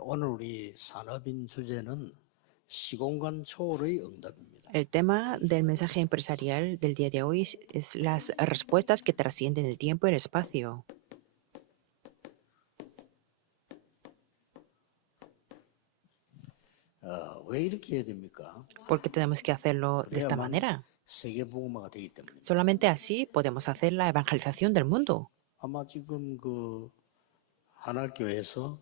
오늘 우리 산업인 주제는 시공간 초월의 응답입니다. El tema del mensaje empresarial del día de hoy es las respuestas que trascienden el tiempo y el espacio. 왜 이렇게 해야 됩니까? ¿Por qué tenemos que hacerlo de esta 그래야만 manera? 세계 복음화가 되기 때문입니다. Solamente así podemos hacer la evangelización del mundo. 아마 지금 그 한알교회에서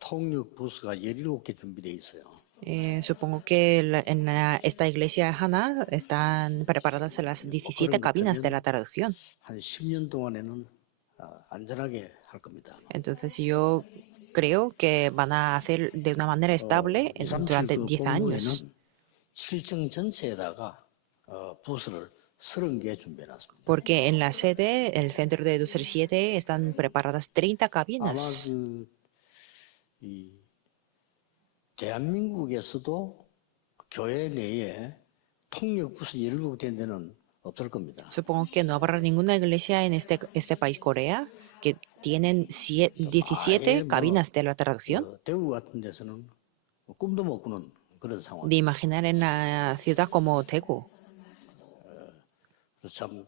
통역 부스가 17개 준비되어 있어요. Supongo que esta iglesia Hana están preparadas las 17 cabinas de la traducción. 한 10년 동안에는 안전하게 할 겁니다. Entonces yo creo que van a hacer de una manera estable 237 durante 그 10 años. 공로에는 7층 전체에다가 부스를 30개 준비해놨습니다. Porque en la sede, el centro de 237, están preparadas 30 아마 cabinas. 이 대한민국에서도 교회 내에 통역 부스 17개 된 데는 없을 겁니다. Supongo que no habrá ninguna iglesia en este país, Corea, que tienen 17 cabinas de la traducción. 대구 같은 데서는 꿈도 못 꾸는 그런 상황. De imaginar en la ciudad como Daegu. 그래서 참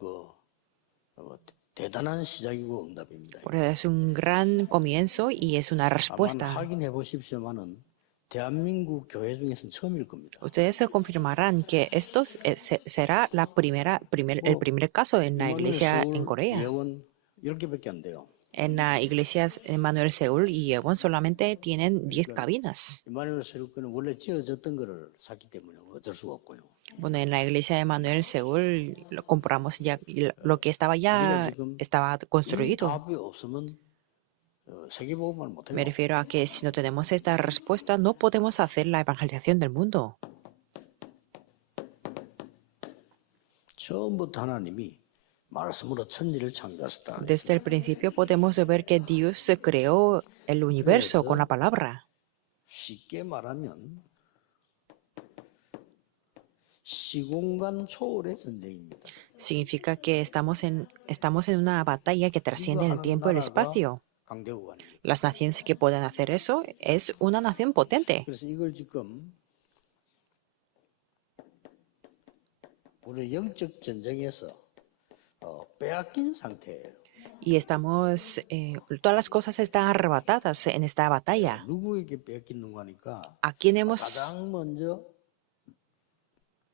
대단한 시작이고 응답입니다. Por eso es un gran comienzo y es una 아마 respuesta. 확인해 보십시오만은 대한민국 교회 중에서는 처음일 겁니다. Ustedes se confirmarán que esto será el primer caso en la iglesia en Corea. 예원 10개밖에 안 돼요. En la iglesia Emmanuel Seúl y Yeon solamente tienen 10 cabinas. 이마누엘 세력교는 원래 지어졌던 거를 샀기 때문에 어쩔 수가 없고요. Bueno, en la iglesia de Emmanuel Seúl lo compramos ya, lo que estaba ya estaba 이 construido. 답이 없으면 세계 복음을 못 Me 해요. refiero a que si no tenemos esta respuesta, no podemos hacer la evangelización del mundo. 처음부터 하나님이 말씀으로 천지를 창조하셨다. Desde el principio podemos ver que Dios creó el universo con la palabra. 쉽게 말하면 시공간 초월의 전쟁입니다. Significa que estamos en una batalla que trasciende el tiempo y el espacio. 강대국 아닙니까? Las naciones que pueden hacer eso es una nación potente. 그래서 이걸 지금 우리 영적 전쟁에서 빼앗긴 상태예요. Y todas las cosas están arrebatadas en esta batalla. 누구에게 뺏기는가 하니까 ¿A quién hemos, 가장 먼저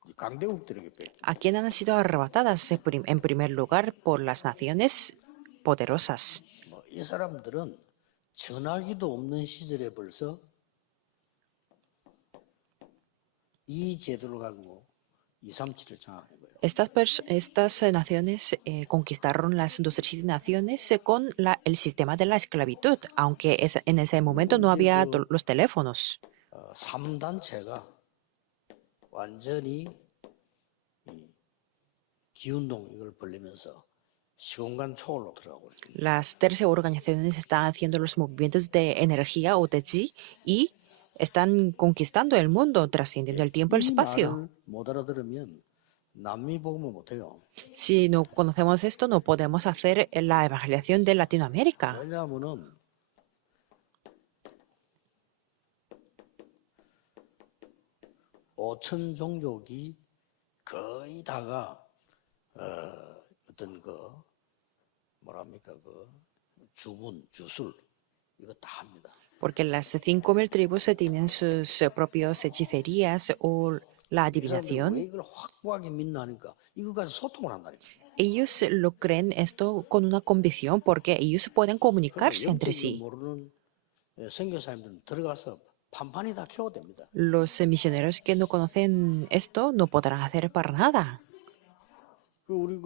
이 강대국들에게 뺏기. a quién han sido arrebatadas en primer lugar por las naciones poderosas? 이 사람들은 전화기도 없는 시절에 벌써 이 제도를 가지고 237을 장악한 거예요. Estas naciones conquistaron las 207 naciones con el sistema de la esclavitud, aunque en ese momento no había los teléfonos. 3단체가 완전히 이 기운동 이걸 벌리면서 시공간 초월로 들어가고 있습니다. Las 13 organizaciones están haciendo los movimientos de energía o de chi y están conquistando el mundo, trascendiendo el tiempo y el 이 espacio. 말을 못 알아들으면 남미 복음을 못 해요. Si no conocemos esto, no podemos hacer la evangelización de Latinoamérica. 왜냐하면은 5천 종족이 거의 다가 어떤 뭐랍니까 주문 주술 이거 다 합니다. Porque las 5.000 tribus tienen sus propias hechicerías o la 왜 adivinación. 이걸 확고하게 믿나 하니까 이거 가지고 소통을 한다니까. Ellos lo creen esto con una convicción porque ellos pueden comunicarse entre sí. 모르는 선교사님들은 들어가서 판판이 다 키워댑니다. Los misioneros que no conocen esto no podrán hacer para nada. 우리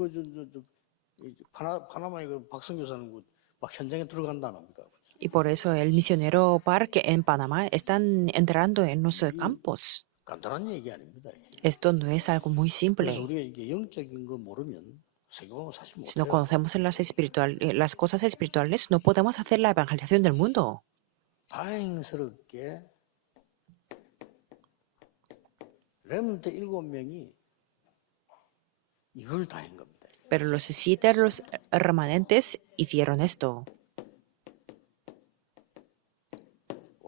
파나마의 박성교사는 막 현장에 들어간다 안 합니까? Y por eso el misionero Park en Panamá están entrando en los campos. 간단한 얘기 아닙니다. Esto no es algo muy 그래서 simple. 우리가 이게 영적인 거 모르면 세계복음 사실 Si no 못해요. conocemos las cosas espirituales, no podemos hacer la evangelización del mundo. 다행스럽게 렘넌트 7명이 이걸 다 한 겁니다. Pero los 7 remanentes hicieron esto.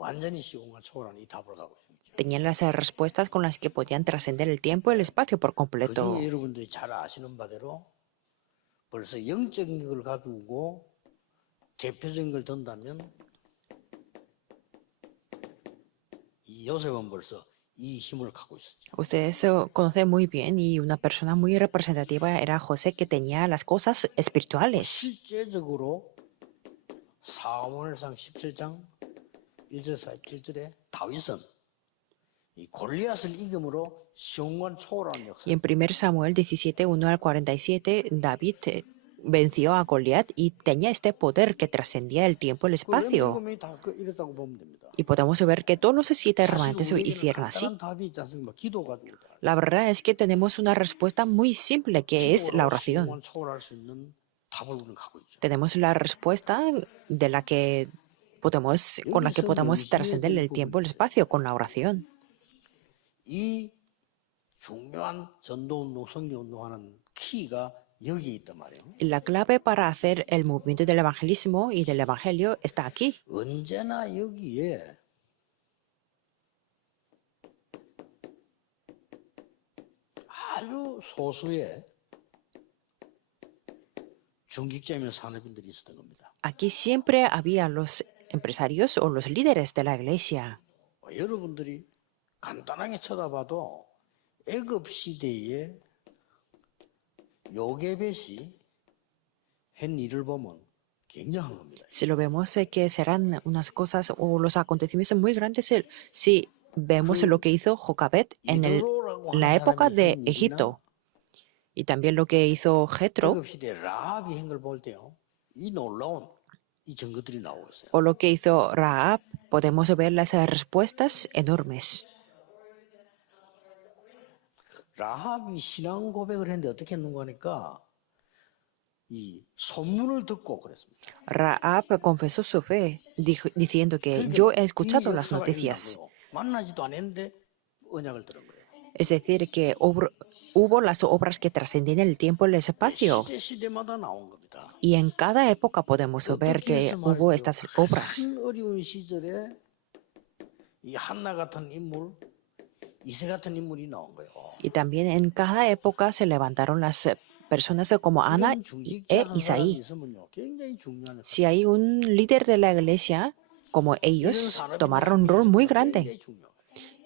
완전히 시공을 초월한 이 답을 갖고 있습니다. Tenían las respuestas con las que podían trascender el tiempo y el espacio por 그중에 completo. 여러분들이 잘 아시는 바대로 벌써 영적인 걸 가지고 대표적인 걸 든다면 이 요셉은 벌써 이 힘을 갖고 있었죠. Ustedes conocen muy bien y una persona muy representativa era José que tenía las cosas espirituales. 실제적으로 사무엘상 17장 1절에서 7절에 다윗은 이 골리앗을 이김으로 시온관 초월하는 역사. Y en 1 Samuel 17, 1 al 47, David venció a Goliat y tenía este poder que trascendía el tiempo y el 그 espacio. 명이 다 이랬다고 보면 됩니다. Y podemos ver que todos los 7 사실 remanentes 우리에게는 hicieron así. 간단한 답이 있지 않습니까? 기도 가지고 다. La verdad es que tenemos una respuesta muy simple que es la 기도로 oración. 시온관 초월할 수 있는 답을 우리는 갖고 있죠. Tenemos la respuesta de la que podemos, con la que podamos trascender el tiempo y el espacio con la oración. 이 중요한 전도운동, 성교운동하는 키가 여기 있단 말이에요. Y la clave para hacer el movimiento del evangelismo y del evangelio está aquí. 언제나 여기에 아주 소수의 중직자이며 산업인들이 있었던 겁니다. Aquí siempre había los empresarios o los líderes de la iglesia. 여러분들이 간단하게 쳐다봐도 애굽 시대에 요게벳이 한 일을 보면 굉장한 겁니다. Si lo vemos que serán unas cosas o los acontecimientos muy grandes si vemos lo que hizo Jocabet en la época de Egipto y también lo que hizo Jetro 애굽 시대 라합이 한 걸 볼 때요, 이 놀라운 이 증거들이 나오고 있어요. o lo que hizo Rahab, podemos ver las respuestas enormes. 라합이 신앙 고백을 했는데 어떻게 했는가 하니까 이 소문을 듣고 그랬습니다. Rahab confesó su fe diciendo que yo he escuchado 이 las 역사가 noticias. 일어난 거예요. 만나지도 않았는데 언약을 들은 거예요. Es decir, que hubo las obras que trascendían el tiempo y el espacio. 시대마다 나온 겁니다. Y en cada época podemos ver 어떻게 que 해서 hubo 말이죠. estas obras. 한 어려운 시절에 이 한나 같은 인물, 이세 같은 인물이 나온 거예요. Y también en cada época se levantaron las personas como Ana 이런 중직자 e 한 사람이 Isaí. 있으면요, 굉장히 중요한 역할. Si hay un líder de la iglesia, como ellos, tomaron un rol muy grande. 굉장히 중요해요.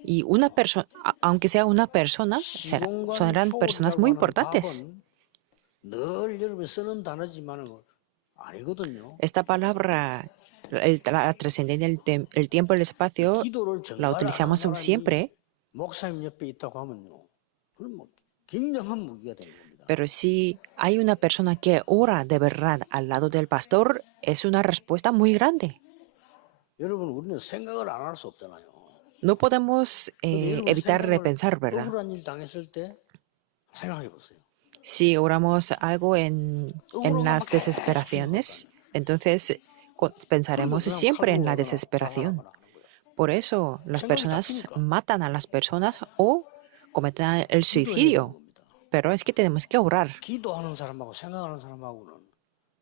Y una persona, aunque sea una persona, serán personas muy importantes. 늘 여러분이 쓰는 단어지만은 아니거든요. Esta palabra, la trascendencia el tiempo y el espacio, 기도를 la utilizamos 정말 siempre, 목사님 옆에 있다고 하면요, 그럼 뭐 굉장한 무기가 되는 겁니다. pero si hay una persona que ora de verdad al lado del pastor, es una respuesta muy grande. 여러분, 우리는 생각을 안 할 수 없잖아요. No podemos 근데 여러분 evitar 생각을 repensar, ¿verdad? 억울한 일 당했을 때 생각해 보세요. Si oramos algo en las desesperaciones, entonces pensaremos siempre en la desesperación. Por eso las personas matan a las personas o cometen el suicidio. Pero es que tenemos que orar. 기도하는 사람하고 생각하는 사람하고는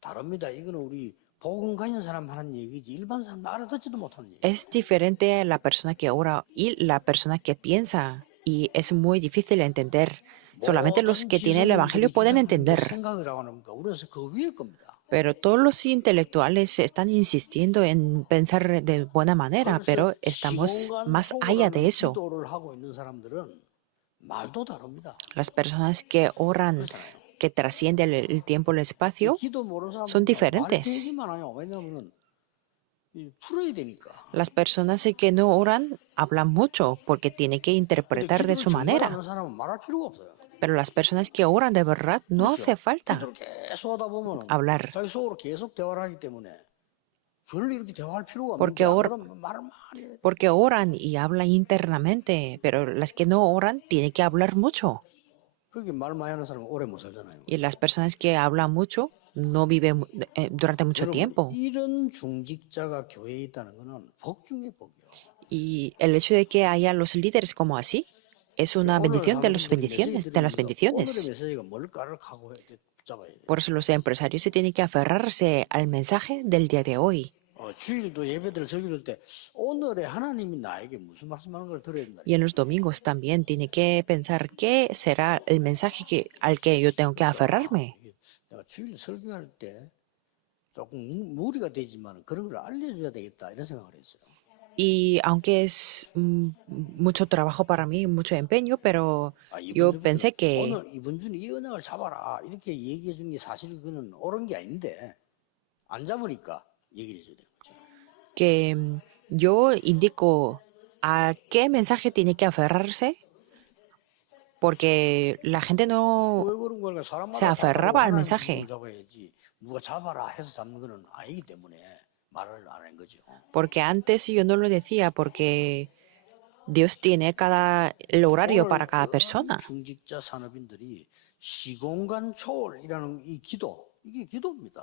다릅니다. 이거는 우리 복음 가진 사람 하는 얘기지 일반 사람 알아듣지도 못하는 얘기. Es diferente la persona que ora y la persona que piensa. Y es muy difícil entender. Solamente los que tienen el Evangelio pueden entender. 생각이라고 하는 겁니다. 우리는 그 위에 겁니다. Pero todos los intelectuales están insistiendo en pensar de buena manera, pero estamos más allá de eso. 기도를 하고 있는 사람들은 말도 다릅니다. Las personas que oran, que trascienden el tiempo y el espacio, 기도 모르는 사람은 son diferentes. 말이 되게 많아요. 왜냐하면 풀어야 되니까. Las personas que no oran hablan mucho porque tienen que interpretar de su manera. 하는 사람은 말할 필요가 없어요. Pero las personas que oran de verdad no hace falta 기도를 계속 하다 보면 hablar. 자기 속으로 계속 대화를 하기 때문에 별로 이렇게 대화할 필요가 Porque 없는데 그럼 말을 많이 해. Porque oran y hablan internamente, pero las que no oran tienen que hablar mucho. 그게 말 많이 하는 사람은 오래 못 살잖아요. Y las personas que hablan mucho no viven durante mucho tiempo. 이런 중직자가 교회에 있다는 것은 복 중에 복이요. Y el hecho de que haya los líderes como así es una bendición de las bendiciones, de las 오늘의 bendiciones. 메시지가 뭘까를 각오해 붙잡아야 돼요. Por eso los empresarios se tienen que aferrarse al mensaje del día de hoy. 주일도 예배들 즐길 때 오늘의 하나님이 나에게 무슨 말씀하는 걸 들어야 된다. Y en los domingos también tiene que pensar qué será el mensaje al que yo tengo que aferrarme. 내가 주일 설교할 때 조금 무리가 되지만 그런 걸 알려줘야 되겠다 이런 생각을 했어요. Y aunque es mucho trabajo para mí, mucho empeño, pero yo pensé que, 오늘 이분준이 이 언약을 잡아라 이렇게 얘기해 준 게 사실 그는 옳은 게 아닌데 안 잡으니까 얘기를 해줘야 되는 거죠. que yo indico a qué mensaje tiene que aferrarse, porque la gente no 왜 그런 걸까? 사람마다 se aferraba al 하나님 mensaje, 말씀을 잡아야지 누가 잡아라 해서 잡는 거는 아니기 때문에 말을 안 한 거죠. porque antes yo no lo decía, porque Dios tiene el horario para 오늘 cada 전 persona. 중직자 산업인들이 시공간 초월이라는 이 기도 이게 기도입니다.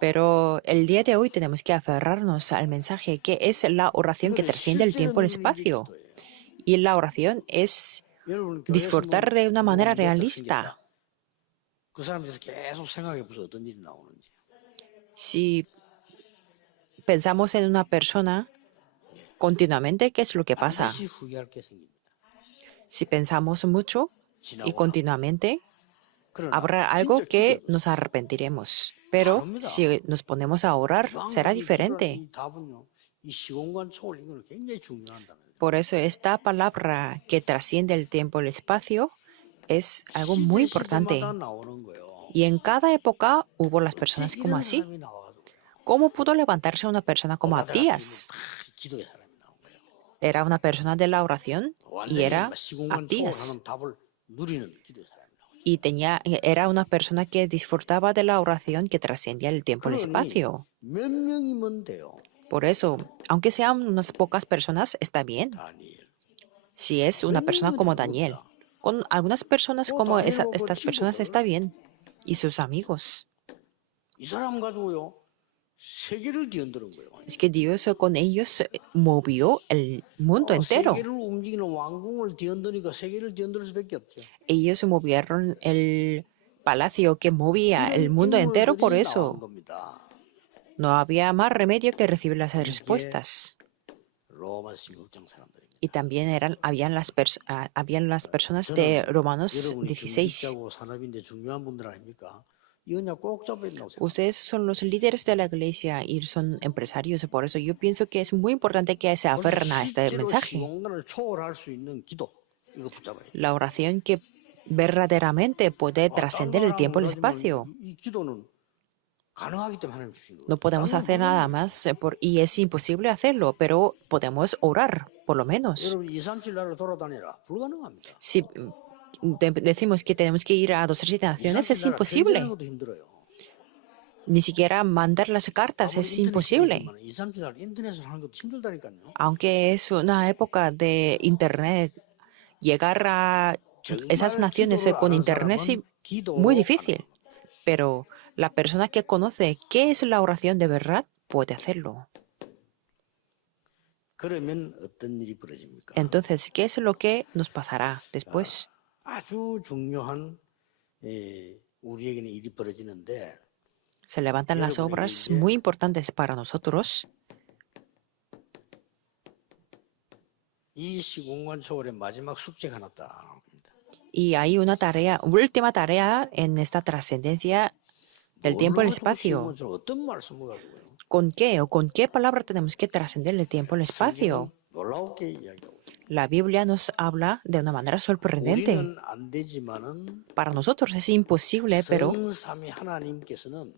Pero el día de hoy tenemos que aferrarnos al mensaje, que es la oración que 이거를 trasciende el 실제로 tiempo y el 누리는 게 espacio. 기도예요. Y la oración es 여러분 교회에서 disfrutar de una manera realista. 그 사람에서 계속 생각해 보세요. 어떤 일이 나오는지. Si pensamos en una persona continuamente, ¿qué es lo que pasa? 반드시 후회할 게 생깁니다. Si pensamos mucho y 지나고 나면. continuamente, 그러나 habrá algo 진짜 que 기도해보세요. nos arrepentiremos. Pero si nos ponemos a orar, será diferente. 이 답은요. 이 시공간 초월 이거는 굉장히 중요한 단어예요. Por eso esta palabra que trasciende el tiempo y el espacio es algo muy importante. 시대마다 나오는 거예요. Y en cada época hubo las personas como 이런 así. 사람이 나와가지고요. ¿Cómo pudo levantarse una persona como 오바댜 같은 경우는 Abdías? 다 기도의 사람이 나온 거예요. Era una persona de la oración y 완전히 era 시공간 Abdías. 초월하는 답을 누리는 기도의 사람이 나온 거예요. Y era una persona que disfrutaba de la oración que trascendía el tiempo y el 그러니 espacio. 몇 명이면 돼요. Por eso, aunque sean unas pocas personas, está bien. 다니엘. Si es una persona como Daniel. Con algunas personas como estas personas está bien. Y sus amigos. 이 사람 가지고요. 세계를 뒤흔드는 거예요. Es que Dios con ellos movió el mundo entero. 세계를 움직이는 왕궁을 뒤흔드니까 세계를 뒤흔들 수밖에 없죠. Ellos movieron el palacio que movía el mundo entero, por 인물들이 나온 eso 겁니다. no había más remedio que recibir las respuestas. 로마 16장 사람들입니다. Y también habían las personas de Romanos 여러분이 16. 중직자고 산업인데 중요한 분들 아닙니까? 이 언약 꼭 잡아야 된다고 생각해요. Ustedes son los líderes de la iglesia y son empresarios, por eso yo pienso que es muy importante que se aferren a este 실제로 mensaje. 시공간을 초월할 수 있는 기도 이거 붙잡아야 돼요. La oración que verdaderamente puede trascender el tiempo y el espacio. 이 기도는 가능하기 때문에 하나님 주신 거예요. No podemos hacer nada más y es imposible hacerlo, pero podemos orar, por lo menos. 여러분 2, 3, 7 나라를 돌아다니라 불가능합니다. Si decimos que tenemos que ir a 2 o 7 naciones, es imposible. 편지하는 것도 힘들어요. Ni siquiera mandar las cartas es imposible. 2, 3, 7 나라 인터넷으로 하는 것도 힘들다니까요. Aunque es una época de Internet, llegar a esas naciones con Internet es muy difícil. Pero la persona que conoce qué es la oración de verdad puede hacerlo. 그러면 어떤 일이 벌어집니까? Entonces, ¿qué es lo que nos pasará después? 아주 중요한 우리에게는 일이 벌어지는데 Se levantan las obras muy importantes para nosotros. 이 시공간 초월의 마지막 숙제가 하나 딱 나옵니다. Y hay una última tarea en esta trascendencia del tiempo y el espacio. 어떤 말씀을 가지고요? ¿Con qué o con qué palabra tenemos que trascender el tiempo y el espacio? 놀라우게 이야기하고 La Biblia nos habla de una manera sorprendente. 우리는 안 되지만은 Para nosotros es imposible, pero 성삼위 하나님께서는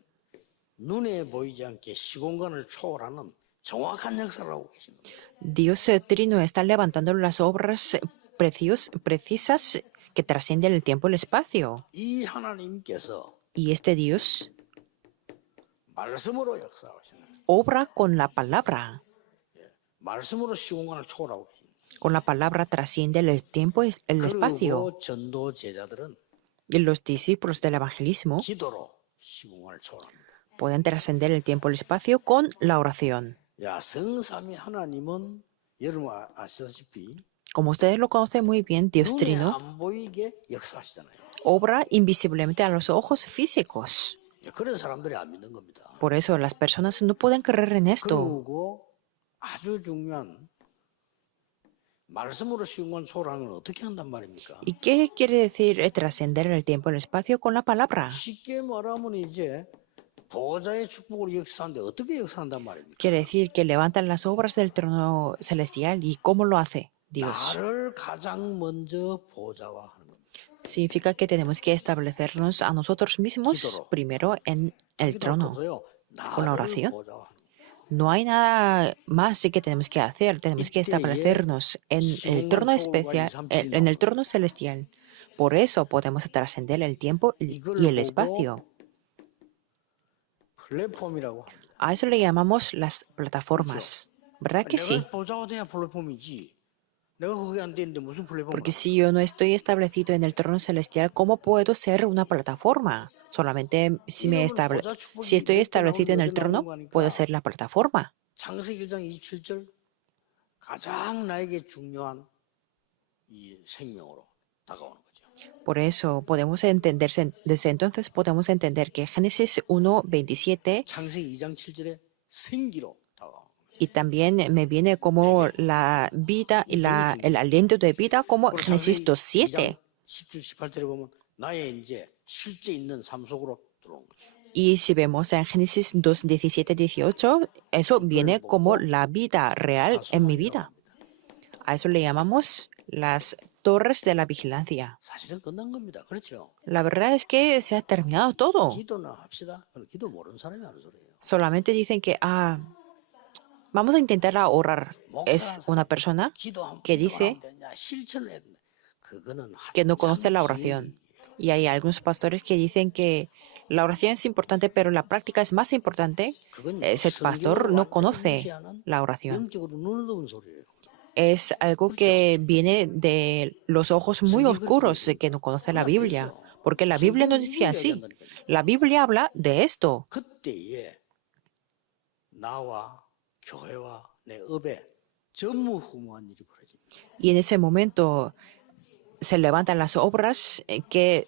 눈에 보이지 않게 시공간을 초월하는 정확한 역사를 하고 계십니다. Dios Trino está levantando las obras precisas que trascienden el tiempo y el espacio. 이 하나님께서 Y este Dios 말씀으로 역사하시는 obra con la palabra. 말씀으로 시공간을 초월하고 계십니다. Con la palabra trasciende el tiempo y el espacio. 그리고 전도 제자들은 Y los discípulos del evangelismo 기도로 시공간을 초월합니다. pueden trascender el tiempo y el espacio con la oración. 야, 성삼위 하나님은 여러분 아시다시피 Como ustedes lo conocen muy bien, Dios 눈에 Trino 안 보이게 역사하시잖아요. obra invisiblemente a los ojos físicos. 그래서 사람들이 안 믿는 겁니다. Por eso las personas no pueden creer en esto. 그리고 아주 중요한 말씀으로 시공간 초월하는 건 어떻게 한단 말입니까? ¿Y qué quiere decir trascender el tiempo y el espacio con la palabra? 쉽게 말하면 이제 보좌의 축복으로 역사하는데 어떻게 역사한단 말입니까? Quiere decir que levantan las obras del trono celestial. ¿Y cómo lo hace Dios? 나를 가장 먼저 보좌화하는 겁니다. Significa que tenemos que establecernos a nosotros mismos primero en el trono, 기도로서요, con la 나를 oración. 보좌화하는 겁니다. No hay nada más que tenemos que hacer. Tenemos que establecernos en el trono especial, en el trono celestial. Por eso podemos trascender el tiempo y el espacio. 플랫폼이라고 합니다. A eso le llamamos las plataformas. ¿Verdad que sí? 내가 보좌화돼야 플랫폼이지. 내가 그게 안 되는데 무슨 플랫폼을 Porque si yo no estoy establecido en el trono celestial, ¿cómo puedo ser una plataforma? Solamente si estoy establecido en el trono, puedo ser la plataforma. 창세기 1장 27절 가장 나에게 중요한 이 생명으로 다가오는 거죠. Por eso podemos entenderse, desde entonces podemos entender que Génesis 1:27 창세기 2장 7절에 생기로 다가오는 거죠. y también me viene como la vida y el aliento de vida como Génesis 2:7. 10절 18절에 보면 나의 이제 실제 있는 삶 속으로 들어온 거죠. Y si vemos en Génesis 2:17-18, eso viene como la vida real en mi vida. A eso le llamamos las torres de la vigilancia. 사실은 끝난 겁니다. 그렇죠? La verdad es que se ha terminado todo. 기도나 합시다. 그럼 기도 모르는 사람이 하는 소리예요. Solamente dicen que, vamos a intentar orar. Es una persona que dice que no conoce la oración. Y hay algunos pastores que dicen que la oración es importante, pero la práctica es más importante. Ese pastor no conoce la oración. 영적으로 눈을 덮은 소리예요. Es algo que viene de los ojos muy oscuros de que no conoce la Biblia. Porque la Biblia no dice así. La Biblia habla de esto. 그때에 나와 교회와 내 업에 전무후무한 일이 벌어집니다. Y en ese momento se levantan las obras que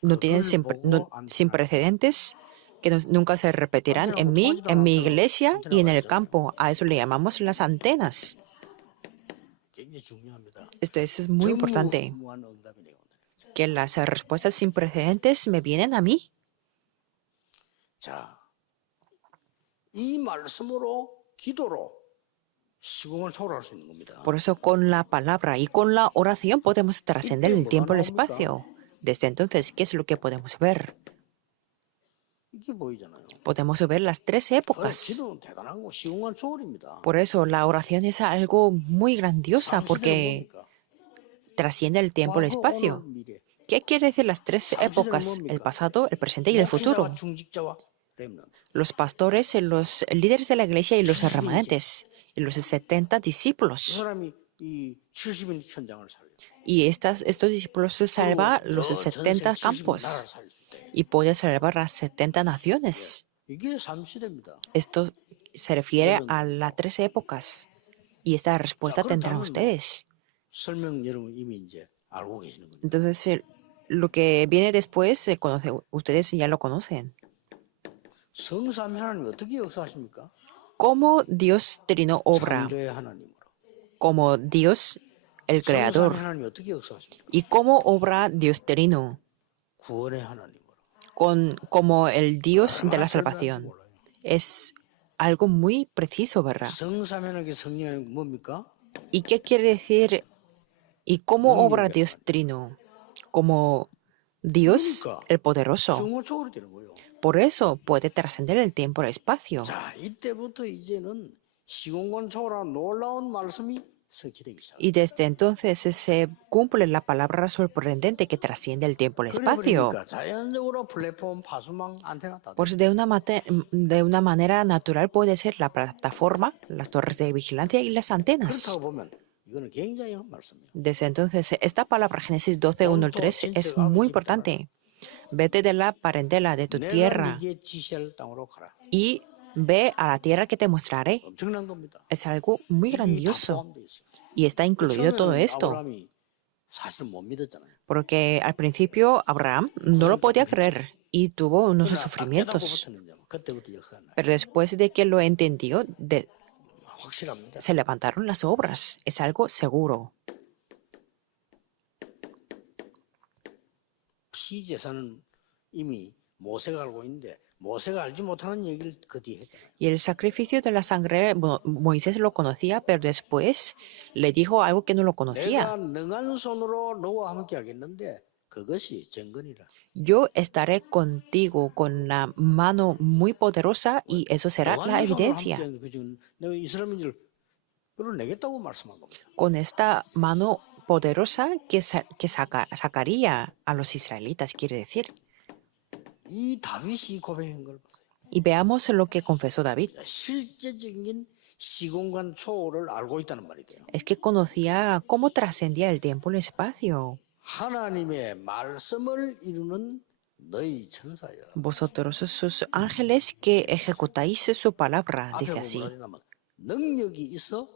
no tienen sin precedentes, que nunca se repetirán en mí, en mi iglesia y en el campo. A eso le llamamos las antenas. 굉장히 중요합니다. Esto es muy importante, 전무후무한 응답이 내가 온다. que las respuestas sin precedentes me vienen a mí. 자, 이 말씀으로 기도로 시공을 초월할 수 있는 겁니다. Por eso con la palabra y con la oración podemos trascender el tiempo y el espacio. Desde entonces, ¿qué es lo que podemos ver? 이게 보이잖아요. Podemos ver las tres 그래서 épocas. 기도는 대단한 거 시공간 초월입니다. Por eso la oración es algo muy grandiosa 삼시대는 porque 뭡니까? trasciende el tiempo y el 과거, espacio. 오늘, 미래. ¿Qué quiere decir las tres épocas? El pasado, el presente y el futuro. 목회자와 중직자와 렘넌트. Los pastores, los líderes de la iglesia y los remanentes. Y los 70 이 discípulos. 사람이 이 70인 현장을 살려. Y estos discípulos se salvan los 70 campos y puede salvar las 70 naciones. 이게 삼시대입니다. Esto se refiere a las tres épocas. Y esta respuesta tendrán ustedes. 설명 여러분 이미 이제 알고 계시는 겁니다. Entonces, lo que viene después, ustedes ya lo conocen. 성삼위 하나님 어떻게 역사하십니까? Cómo Dios Trino obra, 창조의 하나님으로. como Dios el 성삼위 Creador, 하나님이 어떻게 역사하십니까? y cómo obra Dios Trino, 구원의 하나님으로. como el Dios de la salvación. Es algo muy preciso, ¿verdad? 성삼위 하나님의 성령이 뭡니까? ¿Y qué quiere decir? ¿Y cómo obra Dios Trino? Como Dios el Poderoso. 시공을 초월이 되는 거예요. Por eso puede trascender el tiempo y el espacio. 자, 이때부터 이제는 시공간 초월한 놀라운 말씀이 성취되기 시작합니다. Y desde entonces se cumple la palabra sorprendente que trasciende el tiempo y el espacio. 그러니까 자연적으로 플랫폼, 파수망, 안테나 다 Pues de una manera natural puede ser la plataforma, las torres de vigilancia y las antenas. 그렇다고 보면 이거는 굉장히 한 말씀이에요. Desde entonces, esta palabra Génesis 12:1-3 es muy importante. Vete de la parentela de tu 내가 tierra 네게 지시할 땅으로 가라. y ve a la tierra que te mostraré. 엄청난 겁니다. Es algo muy 이게 다 grandioso 포함되어 있어요. y está incluido todo 처음에는 esto. 아브라함이 사실 못 믿었잖아요. Porque al principio Abraham no lo podía creer y tuvo unos 그러나 딱 깨닫고 sufrimientos. 붙었는데 그때부터 역사가 나요. Pero después de que lo entendió, 확실합니다. se levantaron las obras. Es algo seguro. 피제사는 이미 모세가 알고 있는데 모세가 알지 못하는 얘기를 그 뒤에 했잖아요. Y el sacrificio de la sangre, Moisés lo conocía, pero después le dijo algo que no lo 내가 conocía. 능한 손으로 너와 함께 하겠는데 그것이 정건이라. Yo estaré contigo con la mano muy poderosa y eso será la 능한 손으로 evidencia. 함께 그 지금 내가 이스라엘민들 끌어내겠다고 말씀한 겁니다. Con esta mano poderosa que sacaría a los israelitas, quiere decir. 이 다윗이 고백한 걸 보세요. Y veamos lo que confesó David. 실제적인 시공간 초월을 알고 있다는 말이 돼요. Es que conocía cómo trascendía el tiempo y el espacio. 하나님의 말씀을 이루는 너희 천사여. Vosotros, sus ángeles que ejecutáis su palabra, 앞에 dice 보면 así. 뭐라 되냐면 능력이 있어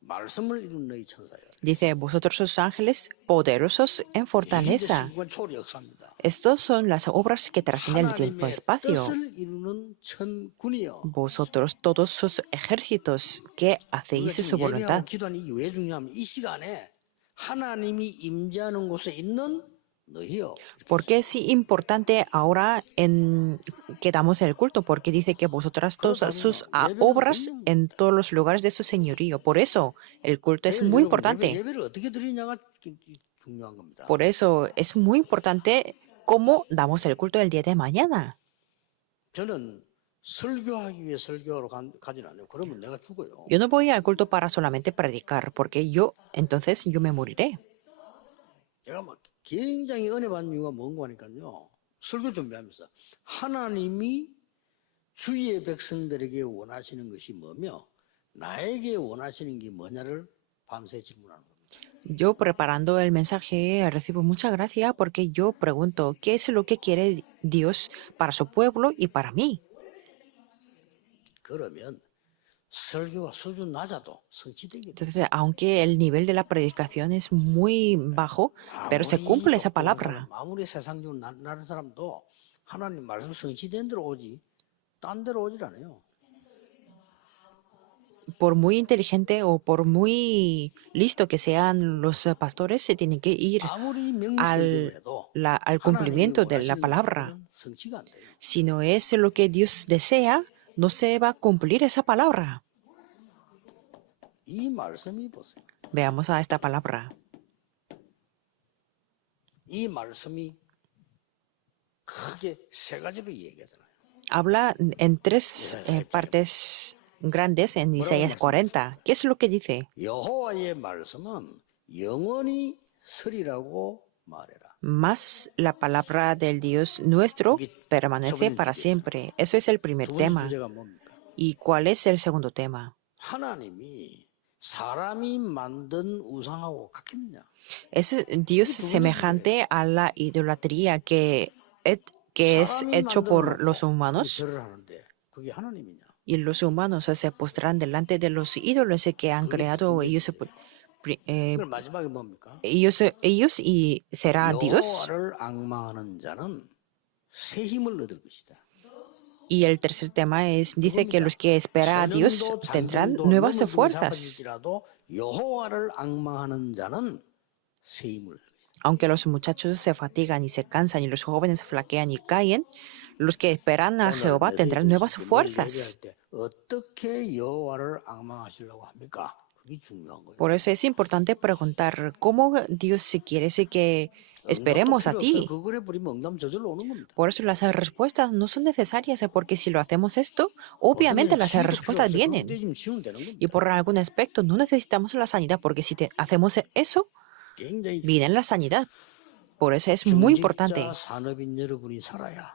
말씀을 이루는 너희 천사여. Dice, vosotros, sus ángeles poderosos en 이게 fortaleza. 시공간 초월의 역사입니다. Estos son las obras que trascienden el tiempo y 하나님의 espacio. 뜻을 이루는 천군이여. Vosotros, todos sus ejércitos que hacéis su 지금 예배하고 voluntad. 기도하는 이게 왜 중요하면 이 시간에 하나님이 임재하는 곳에 있는 너희여. ¿Por qué es importante ahora que damos el culto? Porque dice que vosotras todas sus obras en todos los lugares de su señorío. Por eso el culto es muy importante. 예배를 어떻게 드리냐가 중요한 겁니다. Por eso es muy importante cómo damos el culto el día de mañana. 저는 설교하기 위해 설교하러 가진 않아요. 그러면 내가 죽어요. Yo no voy al culto para solamente predicar, porque entonces yo me moriré. 제가 막 굉장히 은혜 받는 이유가 뭔가 하니까요. 설교 준비하면서 하나님이 주의 백성들에게 원하시는 것이 뭐며 나에게 원하시는 게 뭐냐를 밤새 질문하는 겁니다. Yo preparando el mensaje recibo mucha gracia porque yo pregunto, ¿qué es lo que quiere Dios para su pueblo y para mí? 그러면 설교가 수준 낮아도 성취되게 돼요. Entonces, aunque el nivel de la predicación es muy bajo, pero se cumple esa palabra. 아무리 세상적으로 나른 사람도 하나님 말씀 성취된 대로 오지 딴 데로 오질 않아요. Por muy inteligente o por muy listo que sean los pastores, se tienen que ir 아무리 명설교를 해도 al cumplimiento de la palabra. 하나님이 성취가 안 돼요. Si no es lo que Dios desea, no se va a cumplir esa palabra. 이 말씀이 보세요. Veamos a esta palabra. 이 말씀이 크게 세 가지로 얘기하잖아요. Habla en tres partes grandes en Isaías 40. ¿Qué es lo que dice? 여호와의 말씀은 영원히 서리라고 말해라. Más la palabra del Dios nuestro permanece para siempre. Eso es el primer 두 번째 tema. 주제가 뭡니까? ¿Y cuál es el segundo tema? 하나님이 사람이 만든 우상하고 같겠느냐? ¿Es Dios semejante a la idolatría que es 사람이 hecho por 만들어놓고 los 그게 humanos? 절을 하는데 그게 하나님이냐? Y los humanos se postran delante de los ídolos que han creado ellos, 그럼 마지막에 뭡니까? ellos y será Dios. 여호와를 앙망하는 자는 새 힘을 얻을 것이다. Y el tercer tema dice que los que esperan a Dios 소년도 tendrán 장정도 nuevas 넘어지는 fuerzas. 사람일지라도 여호와를 앙망하는 자는 새 힘을 얻을 것이다. Aunque los muchachos se fatigan y se cansan y los jóvenes flaquean y caen, los que esperan a Jehová tendrán nuevas fuerzas. 예배할 때 어떻게 여호와를 앙망하시려고 합니까? 그게 중요한 거예요. Por eso es importante preguntar cómo Dios si quiere que esperemos a ti. 그걸 해버리면 응답 저절로 오는 겁니다. Por eso las respuestas no son necesarias, porque si lo hacemos esto, obviamente las respuestas vienen. 그때 좀 지우면 되는 겁니다. Y por algún aspecto no necesitamos la sanidad, porque si hacemos eso, 굉장히 viene la sanidad. Por eso es muy importante. 중직자 산업인 여러분이 살아야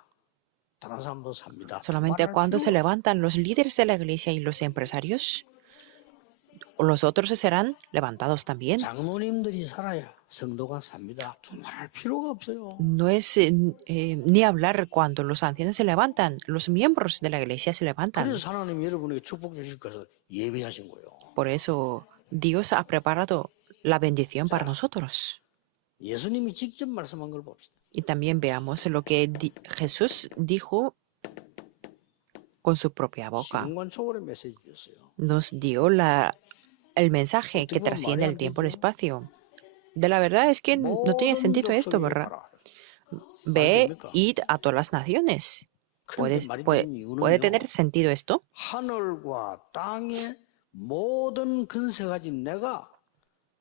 다른 사람도 삽니다. Solamente 말할 cuando 필요가 se levantan los líderes de la iglesia y los empresarios, los otros serán levantados también. 장로님들이 살아야 성도가 삽니다. 말할 필요가 없어요. No es ni hablar cuando los ancianos se levantan, los miembros de la iglesia se levantan. 그래서 하나님 여러분에게 축복 주실 것을 예비하신 거예요. Por eso Dios ha preparado la bendición para nosotros. 예수님이 직접 말씀한 걸 봅시다. Y también veamos lo que Jesús dijo con su propia boca. 시공간 초월의 메시지 줬어요. Nos dio el mensaje que trasciende el tiempo y el espacio. De la verdad es que no tiene 모든 sentido 민족 esto, 속에 ¿verdad? 가라. Ve, 됩니까? id a todas las naciones. 그런데 말이 ¿Puede 되는 이유는요. tener sentido esto? 하늘과 땅의 모든 근세 가진 내가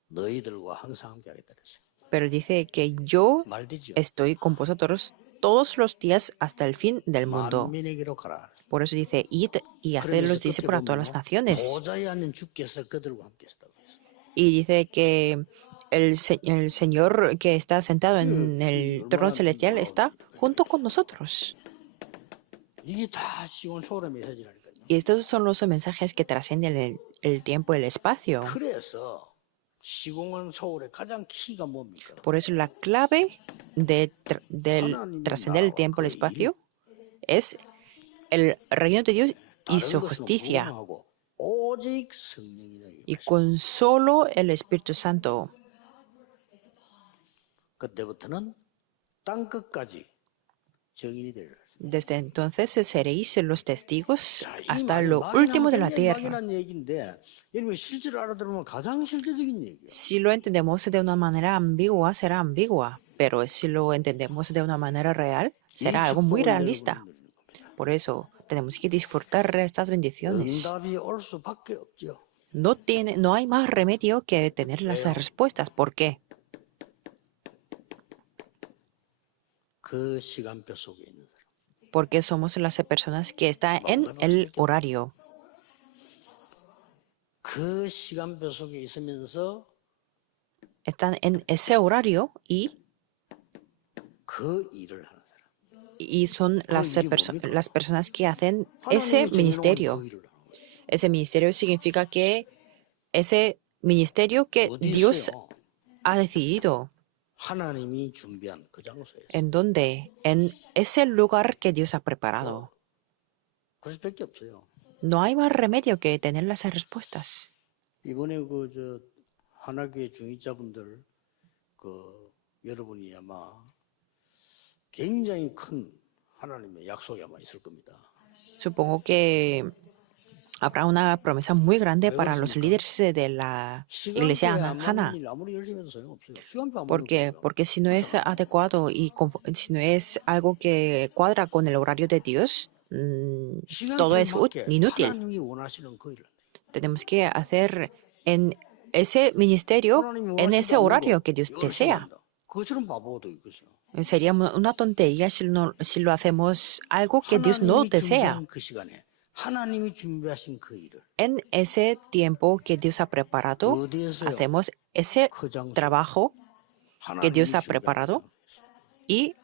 너희들과 항상 함께 하겠다 그랬어요. Pero dice que yo 말되죠. estoy con vosotros todos los días hasta el fin del mundo. 만민에게로 가라. Por eso dice, id y haced los discípulos a todas las naciones. 보좌에 앉은 주께서 그들과 함께 했다고 했어요. Y dice que el Señor que está sentado en el trono celestial está junto con nosotros. 이게 다 시온 초월의 메시지라니까요. Y estos son los mensajes que trascienden el tiempo y el espacio. 그래서 시공간 초월의 가장 키가 뭡니까? Por eso la clave del trascender el tiempo y el espacio es el reino de Dios y su 다른 것은 justicia. 불가능하고 오직 성령이다. Y con solo el Espíritu Santo. 그때부터는 땅 끝까지 증인이 되리라. Desde entonces seréis los testigos 자, 이 hasta 말이 lo último de la 굉장히 tierra. 막연한 얘기인데 여러분 실제로 알아들으면 가장 실제적인 얘기예요. Si lo entendemos de una manera ambigua, será ambigua. Pero si lo entendemos de una manera real, será algo muy realista. Por eso tenemos que disfrutar estas bendiciones. 응답이 올 수밖에 없죠. No hay más remedio que tener las respuestas. ¿Por qué? 그 시간표 속에 있는 사람. Porque somos las personas que están en el horario. 그 시간표 속에 있으면서 Están en ese horario y 그 일을 하는 사람. son las personas que hacen ese 하나님이 ministerio. 정해놓은 그 일을 하는 거예요. Ese ministerio significa que ese ministerio que 어디 Dios 있어요? ha decidido. 하나님이 준비한 그 장소에 있어요. ¿En dónde? En ese lugar que Dios ha preparado. 그럴 수밖에 없어요. No hay más remedio que tener las respuestas. 이번에 그 하나교회 중위자분들 여러분이 아마 굉장히 큰 하나님의 약속이 아마 있을 겁니다. Supongo que habrá una promesa muy grande para los líderes de la iglesia 시간표에 안 Hana. 맞는 일 아무리 열심히 해도 소용없어요. 시간표 안 맞는 거예요. Porque si no es adecuado y si no es algo que cuadra con el horario de Dios, todo es inútil. 하나님이 원하시는 그 일을 Tenemos que hacer en ese ministerio, en ese horario que Dios desea. 그것처럼 바보도 있겠어요. Sería una tontería si lo hacemos algo que Dios no 하나님이 desea. 준비한 그 시간에 하나님이 준비하신 그 일을 En ese tiempo que Dios ha preparado, 어디에서요? hacemos ese 그 장소 trabajo que 하나님이 Dios ha 준비한 preparado. ¿Y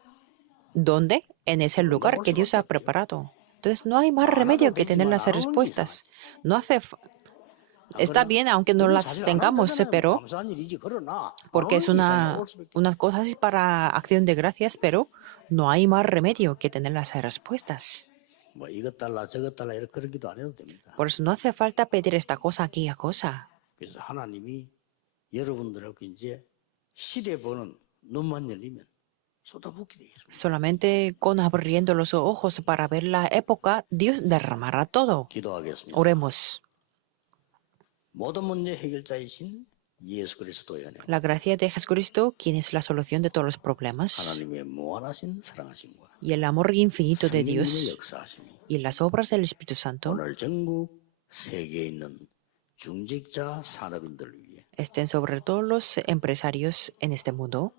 dónde? En ese lugar que Dios ha preparado. Entonces no hay más remedio que tener las respuestas. No hace está bien aunque no las tengamos, pero 감사한 일이지. 그러나 porque es unas cosas para acción de gracias, pero no hay más remedio que tener las respuestas. 뭐 이것 달라 저것 달라 이렇게 그러기도 안 해도 됩니다. Por eso no hace falta pedir esta cosa, aquella cosa. 그래서 하나님이 여러분들하고 이제 시대 보는 눈만 열리면 쏟아붓게 돼 있습니다. Solamente con abriendo los ojos para ver la época, Dios derramará todo. 기도하겠습니다. Oremos. 모든 문제 해결자이신 예수 그리스도의 은혜, La gracia de Jesucristo, quien es la solución de todos los problemas, 하나님의 무한하신 사랑하심과 y el amor infinito de 성령님의 Dios 역사하심이 y las obras del Espíritu Santo 오늘 전국 세계에 있는 중직자 산업인들을 위해 estén sobre todos los empresarios en este mundo,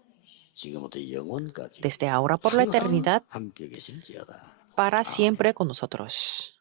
지금부터 영원까지 desde ahora por la 항상 eternidad, 함께 계실지어다. para siempre con nosotros.